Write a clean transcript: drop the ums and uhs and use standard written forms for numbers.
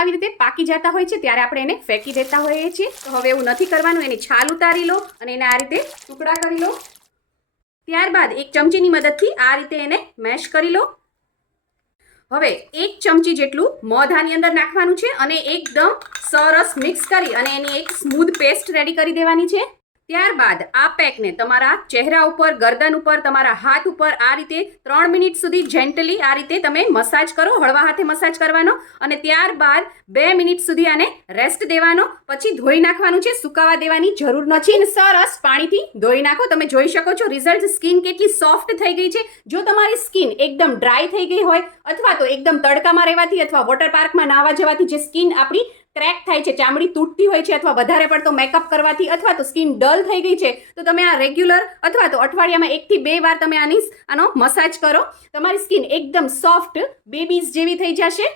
આવી રીતે પાકી જતા હોય છે ત્યારે આપણે એને ફેંકી દેતા હોઈએ છીએ. તો હવે એવું નથી કરવાનું. એની છાલ ઉતારી લો અને એને આ રીતે ટુકડા કરી લો. ત્યારબાદ એક ચમચીની મદદથી આ રીતે એને મેશ કરી લો. હવે 1 ચમચી જેટલું મધ આની અંદર નાખવાનું છે અને એકદમ સરસ મિક્સ કરી અને એની એક સ્મૂધ પેસ્ટ રેડી કરી દેવાની છે. ત્યારબાદ આ પેકને તમારા ચહેરા ઉપર, ગરદન ઉપર, તમારા હાથ ઉપર આ રીતે 3 મિનિટ સુધી જેન્ટલી આ રીતે તમે મસાજ કરો. હળવા હાથે મસાજ કરવાનો અને ત્યારબાદ 2 મિનિટ સુધી આને રેસ્ટ દેવાનો. પછી ધોઈ નાખવાનું છે, સુકાવા દેવાની જરૂર નથી. સરસ પાણીથી ધોઈ નાખો. તમે જોઈ શકો છો રિઝલ્ટ. સ્કિન કેટલી સોફ્ટ થઈ ગઈ છે. જો તમારી સ્કિન એકદમ ડ્રાય થઈ ગઈ હોય અથવા તો એકદમ તડકામાં રહેવાથી અથવા વોટર પાર્કમાં નાવા જવાથી જે સ્કિન આપણી ક્રેક થાય છે, ચામડી તૂટતી હોય છે, અથવા વધારે પડતો મેકઅપ કરવાથી અથવા તો સ્કિન ડલ થઈ ગઈ છે, તો તમે આ રેગ્યુલર અથવા તો અઠવાડિયામાં 1 થી 2 વાર તમે આનો મસાજ કરો. તમારી સ્કિન એકદમ સોફ્ટ બેબીઝ જેવી થઈ જશે.